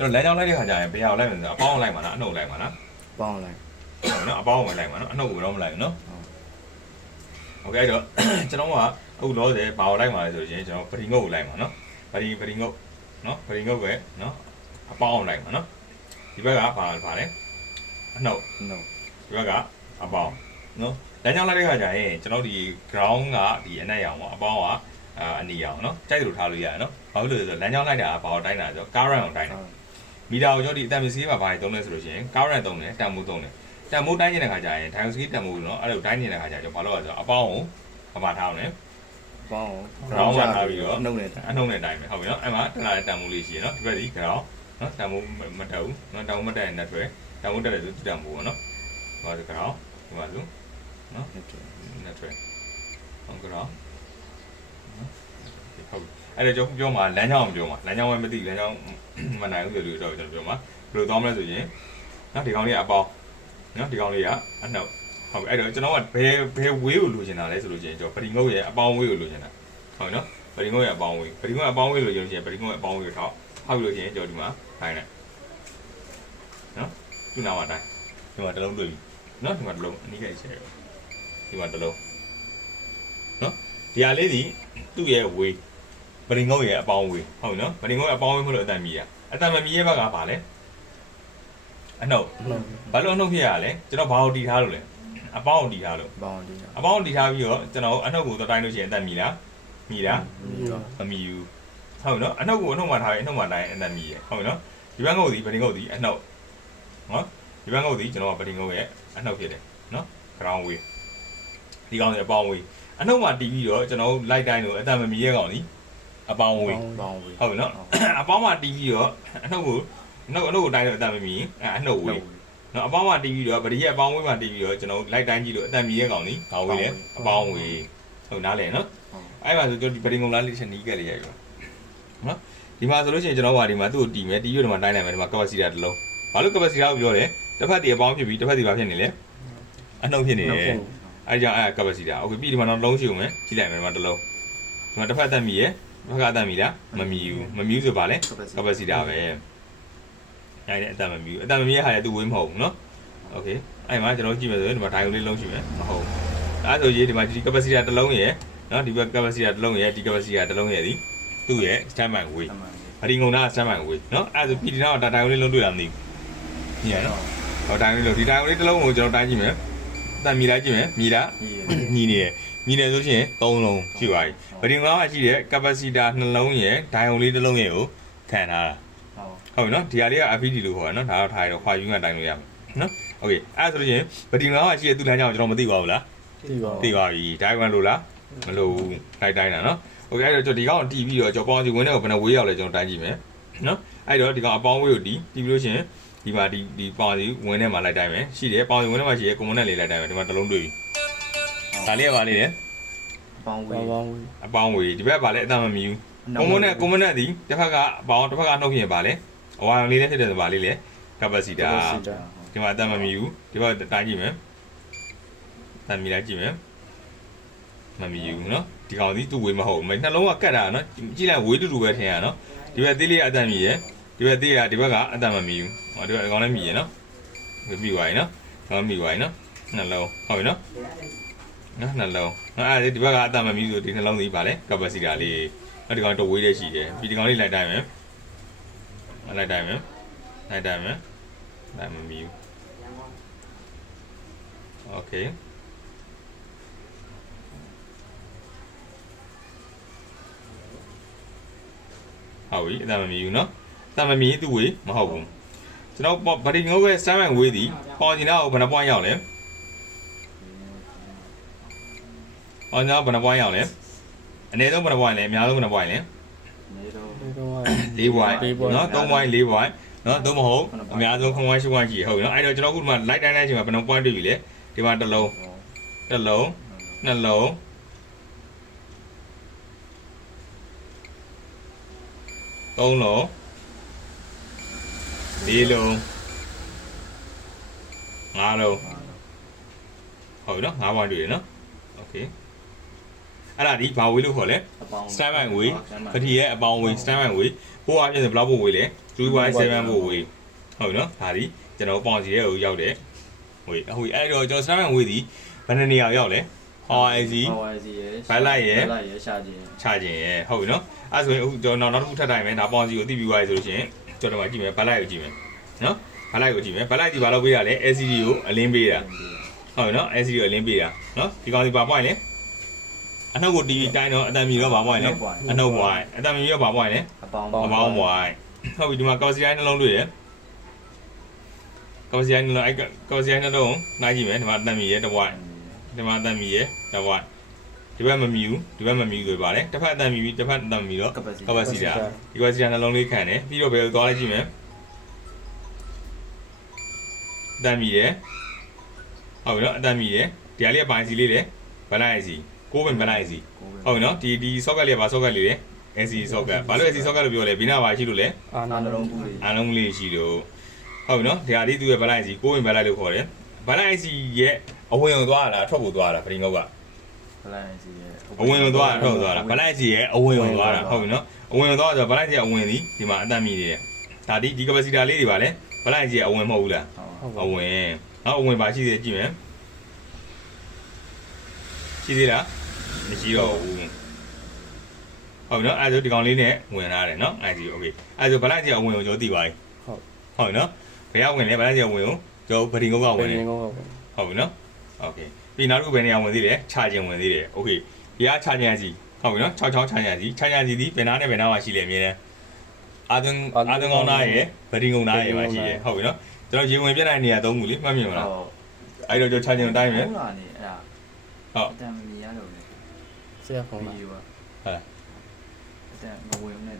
ကျွန်တော်လမ်းကြောင်းလိုက်တဲ့ခါကျရင်ဘယ်ဟာလိုက်မလဲဆိုတော့အပေါင်းလိုက်မှာလားအနှုတ်လိုက်မှာလား ပေါင်းလိုက် ဟုတ်နော်အပေါင်းဝင်လိုက်မှာနော်အနှုတ်ကတော့မလိုက်ဘူးနော်โอเคအဲ့တော့ကျွန်တော်ကအခုလောဆယ်ဘာကိုလိုက်မှာလဲဆိုရင်ကျွန်တော်ပရိငုတ်ကိုလိုက်မှာနော်ပရိငုတ်နော်ပရိငုတ်ပဲနော်အပေါင်းလိုက်မှာနော်ဒီဘက်ကဘာလဲအနှုတ်ဒီဘက်ကအပေါင်းနော်လမ်းကြောင်းလိုက်တဲ့ခါကျရင်ကျွန်တော်ဒီ ground ကဒီအနက်ရောင်ပေါ့အပေါင်းကအနီရောင်နော်ကြိုက်လို့ထားလို့ရတယ်နော်ဘာလို့လဲဆိုတော့လမ်းကြောင်းလိုက်တာကဘာကိုတိုင်းတာဆိုတော့ current ကိုတိုင်းတာမီတာကိုကျွန်တော်ဒီအတန်မစီးမှာဘာတွေသုံးလဲဆိုလို့ရှိရင် current သုံးတယ်တန်မိုးသုံးတယ်တန်မိုးတိုင်းနေတဲ့ခါကျရင် diode တန်မိုးနော်အဲ့လိုတိုင်းနေတဲ့ခါကျကျွန်တော်ဘာလို့လဲဆိုတော့အပေါင်းကိုဘာထားအောင်လဲ ပေါင်း ground မှာထားပြီးတော့ အနှုတ်နဲ့တိုင်းမယ်ဟုတ်ပြီနော်အဲ့မှာတနာတန်မိုးလေးရှိရနော်ဒီဘက်ဒီ ground နော်တန်မိုးမတက်ဘူးနော်တန်မိုးမတက်ရင် network တန်မိုးတက်တယ်ဆိုတန်မိုးပေါ့နော်ဟောဒီ ground ဒီမှာဆိုနော် network ဟုတ် ground ဟုတ်အဲ့ဒါကျွန်တော်ပြောမှာလမ်းကြောင်းပြောမှာလမ်းကြောင်းပဲမသိလမ်းကြောင်းမနိုင်ဘူးလို့တော့ကျွန်တော်ပြောမှာဘယ်လိုသွားမလဲဆိုရင်နော်ဒီကောင်လေးကအပေါင်းနော်ဒီကောင်လေးကအနှုတ်ဟုတ်အဲ့တော့ကျွန်တော်ကဘယ်ဝေးကိုလိုချင်တာလဲဆိုလို့ရှိရင်ကျွန်တော်ပရိငုတ်ရဲ့အပေါင်းဝေးကိုလိုချင်တာဟုတ်နော်ပရိငုတ်ရဲ့အပေါင်းဝေးပရိငုတ်အပေါင်းဝေးလိုချင်ရင်ပရိငုတ်ရဲ့အပေါင်းဝေးကိုထောက်ဖောက်လို့ရှိရင်ကျွန်တော်ဒီမှာထိုင်လိုက်နော်ဒီနားမှာတိုင်းဒီမှာတစ်လုံးတွေ့ပြီနော်ဒီမှာတစ်လုံးအနည်းငယ်ရှယ်ဒီမှာတစ်လုံးနော်ဒီဟာလေးဒီသူ့ရဲ့ဝေးပရိငုတ်ရဲ့အပေါင်းဝေးဟုတ်နော်ပရိငုတ်ရဲ့အပေါင်းဝေးမလို့အတန်မီရအတန်မမီရဲ့ဘက်ကဘာလဲအနှုတ်ဘာလို့အနှုတ်ဖြစ်ရလဲကျွန်တော်ဘာကိုတီထားလို့လဲအပေါင်းကိုတီထားလို့အပေါင်းကိုတီထားပြီးတော့ကျွန်တော်အနှုတ်ကိုတိုင်းလို့ရှိရင်အတန်မီလားမီမီဘူးဟုတ်နော်အနှုတ်ကိုအနှုတ်မှာထားရင်အနှုတ်မှာတိုင်းအတန်မီရဟုတ်နော်ဒီဘက်ငုတ်ဒီပရိငုတ်ဒီအနှုတ်နော်ဒီဘက်ငုတ်ဒီကျွန်တော်ကပရိငုတ်ရဲ့အနှုတ်ဖြစ်တယ်နော် ground wave ဒီကောင်ရဲ့အပေါင်းဝေးအနှုတ်မှာတီးပြီးတော့ကျွန်တော်လိုက်တိုင်းလို့အတန်မမီရဲ့ကောင်ဒီအပေါင်းဝေးဟုတ်နော်အပေါင်းမှာတီးပြီးတော့အနှုတ်ကိုအနှုတ်ကိုတိုင်းလို့အတန်မမီအနှုတ်ဝေးနော်အပေါင်းမှာတီးပြီးတော့ဗတိရဲ့အပေါင်းဝေးမှာတီးပြီးတော့ကျွန်တော်လိုက်တိုင်းကြည့်လို့အတန်မီရဲ့ကောင်ဒီဘာဝေးလဲအပေါင်းဝေးဟုတ်နားလဲနော်အဲ့မှာဆိုကျွန်တော်ဒီပရိငုံလားလေးချက်နီးကလေးရိုက်ရောနော်ဒီမှာဆိုလို့ရှိရင်ကျွန်တော်ကဒီမှာသူ့ကိုတီးမယ်တီးပြီးတော့ဒီမှာတိုင်းနိုင်မယ်ဒီမှာ capacitor တစ်လုံးဘာလို့ capacitor ကိုပြောလဲတစ်ဖက်တည်းအပေါင်းဖြစ်ပြီးတစ်ဖက်တည်းဘာဖြစ်နေလဲအနှုတ်ဖြစ်နေတယ်အဲ့ကြောင့်အဲ့ capacitor โอเคပြီးဒီမှာတော့လုံးရှိအောင်မယ်ကြည့်လိုက်မယ်ဒီမှာတစ်လုံးဒီမှာတစ်ဖက်အသက်မီရယ်တစ်ဖက်ကအသက်မီလားမမီဘူးမမီဘူးဆိုပါလေ capacitor ပဲအဲ့ဒါအသက်မမီဘူးအသက်မမီရဲ့ဟာလည်းသူဝေးမဟုတ်ဘူးเนาะโอเคအဲ့မှာကျွန်တော်ကြည့်မယ်ဆိုရင်ဒီမှာ diode လေးလုံးရှိမယ်မဟုတ်ဒါဆိုရင်ဒီမှာဒီ capacitor တစ်လုံးရယ်เนาะဒီဘက် capacitor တစ်လုံးရယ်ဒီ capacitor တစ်လုံးရယ်ဒီသူ့ရဲ့ standby weight အဒီငုံတာ standby weight เนาะအဲ့ဒါဆိုပြီးဒီတော့ diode လေးလုံးတွေ့တာမသိဘူးညီရနော်ဟော diode လေးဒီ diode လေးတစ်လုံးကိုကျွန်တော်တိုင်းကြည့်မယ်အသက်မီလိုက်ကြည့်မယ်မီလားညီနေတယ်ညီနေဆိုရှင်3လုံးရှိပါပြီဗဒီငါးမှာရှိတဲ့ capacitor 2လုံးရယ် diode လေးတစ်လုံးရယ်ကိုခံထားတာဟုတ်ပြီနော်ဒီဟာလေးက FPD လို့ခေါ်တာနော်ဒါတော့ထားရတော့ခွာယူကတိုင်းလို့ရမယ်နော်โอเคအဲ့ဒါဆိုရင်ဗဒီငါးမှာရှိတဲ့သူ့လမ်းကြောင်းကျွန်တော်မသိပါဘူးလားသိပါပြီ diagram လို့လားမလို့ဘူးတိုင်းတာနော်โอเคအဲ့တော့ကျွန်တော်ဒီကောင်တီးပြီးတော့ကျွန်တော်ပေါင်းစီဝင်းတဲ့ကိုဘယ်နှဝေးရောက်လဲကျွန်တော်တိုင်းကြည့်မယ်နော်အဲ့တော့ဒီကောင်အပေါင်းဝေးကိုတီးပြီးလို့ရှင်ဒီမှာဒီပေါင်စီဝင်းထဲမှာလိုက်တိုင်းမယ်ရှိတယ်ပေါင်စီဝင်းထဲမှာရှိရဲ့ component လေးလိုက်တိုင်းမယ်ဒီမှာတစ်လုံးတွေ့ပြီဒါလေးကပါလေးလေအပေါင်းဝေးအပေါင်းဝေးဒီဘက်ပါလေအတမမီဘူး component ဒီတစ်ဖက်ကအပေါင်းတစ်ဖက်ကနှုတ်ဖြစ်ပါလေအဝါလေးလေးဖြစ်တယ်ဆိုပါလေးလေ capacitor ဒီမှာအတမမီဘူးဒီဘက်တိုင်းကြည့်မယ်တမ်းမီလိုက်ကြည့်မယ်မမီဘူးเนาะဒီကောင်စီသူ့ဝေးမဟုတ်ဘူးနှလုံးကကတ်တာเนาะကြည့်လိုက်ဝေးတူတူပဲထင်ရเนาะဒီဘက်သေးလေးအတမီရဲ့ဒီဘက်သေးရဒီဘက်ကအတမမီဘူးဟောဒီဘက်အကောင်လည်းမီရเนาะမိသွားပြီเนาะတော့မိသွားပြီเนาะနှလုံးဟုတ်ပြီเนาะနှလုံးအဲ့ဒီဘက်ကအတမမီဆိုဒီနှလုံးသေးပါလေ capacitor လေးအဲ့ဒီကောင်တော့ဝေးလေးရှိတယ်ပြီးဒီကောင်လေးလိုက်တိုင်းမယ်လိုက်တိုင်းမယ်ဒါမမီဘူးโอเคဟုတ်ပြီအတမမီဘူးเนาะတမမီသူ့ဝေးမဟုတ်ဘူးကျွန်တော်ဗတိငုတ်ရဲ့ standby weight ဒီပေါင်ချင်တာကိုဘယ်နှ point ရောက်လဲပေါင်ချင်တာဘယ်နှ point ရောက်လဲအနည်းဆုံးဘယ်နှ point လဲအများဆုံးဘယ်နှ point လဲ4 point เนาะ3 point 4 point เนาะသို့မဟုတ်အများဆုံး9 point 10 point ရှိရဟုတ်ပြီเนาะအဲ့တော့ကျွန်တော်ခုဒီမှာ light တိုင်းချိန်မှာဘယ်နှ point တွေ့ပြီလဲဒီမှာတစ်လုံးနှစ်လုံး3လုံး4လုံး5လုံးဟုတ်ပြီနော်5ပေါင်တွေ့ရနော်โอเคအဲ့ဒါဒီဘာဝေးလို့ခေါ်လဲ standby weight ဖတိရဲ့အပေါင်းဝေး standby weight ဟိုအားဖြင့်ဘယ်လောက်ပို့ဝေးလဲ 3.7 ဖို့ဝေးဟုတ်နော်ဒါဒီကျွန်တော်ပေါင်စီရဲ့ကိုရောက်တယ်ဝေးအခုအဲ့တော့ကျွန်တော်စတမ်းဝေးဒီဘယ်နှစ်နေရာရောက်လဲ HYC ဘက်လိုက်ရဲ့ချခြင်းရဲ့ဟုတ်ပြီနော်အဲ့ဆိုရင်အခုကျွန်တော်နောက်တစ်ခုထပ်တိုင်းမယ်ဒါပေါင်စီကိုသိပြီးသွားပြီဆိုလို့ရှိရင်ကျွန်တော်မှကြည့်မယ်ဘက်လိုက်ကိုကြည့်မယ်နော်ဘက်လိုက်ကိုကြည့်မယ်ဘက်လိုက်ဒီဘာလို့ပေးတာလဲ LCD ကိုအလင်းပေးတာဟုတ်ပြီနော် LCD ကိုအလင်းပေးတာနော်ဒီကောင်ဒီဘာပွိုင်းလဲအနှုတ်ကိုတီးတိုင်းတော့အတန်မြည်တော့ဘာပွိုင်းလဲအနှုတ်ပွိုင်းအတန်မြည်တော့ဘာပွိုင်းလဲအပေါင်းပွိုင်းဟုတ်ပြီဒီမှာကော်စီတိုင်းနှလုံးတွေ့ရကော်စီတိုင်းနှလုံးအဲ့ကော်စီတိုင်းနှလုံးနိုင်ကြည့်မယ်ဒီမှာအတန်မြည်ရတစ်ဝိုင်းဒီမှာအတန်မြည်ရတစ်ဝိုင်းဒီဘက်မမြည်ဘူးဒီဘက်မမြည်ဆိုပါလေတစ်ဖက်အတန်မြည်ပြီးတစ်ဖက်အတန်မြည်တော့ကော်စီတာဒီကော်စီတိုင်းနှလုံးလေးခံတယ်ပြီးတော့ဘယ်လိုသွားလိုက်ကြည့်မယ်အတန်မြည်ရဟုတ်ပြီနော်အတန်မြည်ရဒီဟာလေးကပိုင်းစီလေးလေဘလိုက်စီကိုဝင်ဘလိုက်စီဟုတ်ပြီနော်ဒီ socket လေးကဘာ socket လေးလဲ AC socket ဘာလို့ AC socket လို့ပြောလဲဘေးနားပါရှိလို့လဲအာလုံးလေးရှိလို့ဟုတ်ပြီနော်ဒီဟာလေးသူ့ရဲ့ဘလိုက်စီကိုဝင်ဘလိုက်လို့ခေါ်တယ်ဘလိုက်စီရဲ့အဝင်ကိုသွားတာထွက်ဖို့သွားတာပရိငုတ်ကဘလိုက်စီရဲ့အဝင်ကိုသွားတာထွက်ဖို့သွားတာဘလိုက်စီရဲ့အဝင်ကိုသွားတာဟုတ်ပြီနော်အဝင်ကိုသွားဆိုဘလိုက်စီရဲ့အဝင်ဒီမှာအတန်မြည်နေတယ်ဒါဒီ capacitor လေးတွေပါလဲဘလိုက်စီရဲ့အဝင်မဟုတ်ဘူးလားအဝင်နောက်အဝင်ပါရှိသေးကြည့်မယ်ရှိသေးလားမရှိတော့ဘူးဟုတ်နော်အဲ့ဒါဆိုဒီကောင်လေးနဲ့ဝင်လာတယ်နော်အဲ့ဒီโอเคအဲ့ဒါဆိုဘလိုက်စီအဝင်ကိုကျွန်တော်သိပါပြီဟုတ်နော်ဘယ်ကဝင်လဲဘလိုက်စီအဝင်ကိုကျွန်တော်ဗတိငုတ်ကဝင်တယ်ဟုတ်ပြီနော်โอเคပြီးနောက်တစ်ခုဘယ်နေရာဝင်သေးလဲခြာခြင်းဝင်သေးတယ်โอเคဒီကခြာခြင်းစီဟုတ်ပြီနော်6ချောင်းခြာခြင်းစီဒီဘယ်နားနဲ့ဘယ်နားမှာရှိလဲအမြဲတမ်းအာသွင်းကောင်းသားရဲ့ဗတိငုတ်သားရဲ့မှာရှိတယ်ဟုတ်ပြီနော်ကျွန်တော်ရေဝင်ပြတဲ့နေရာ3ခုလေးမှတ်မြင်မလားအဲ့တော့ကျွန်တော်ခြာခြင်းတိုင်းမယ်ဟုတ်အတန်မီရတော့လေဆရာဖုန်းလားဟုတ်အတန်မဝင်နဲ့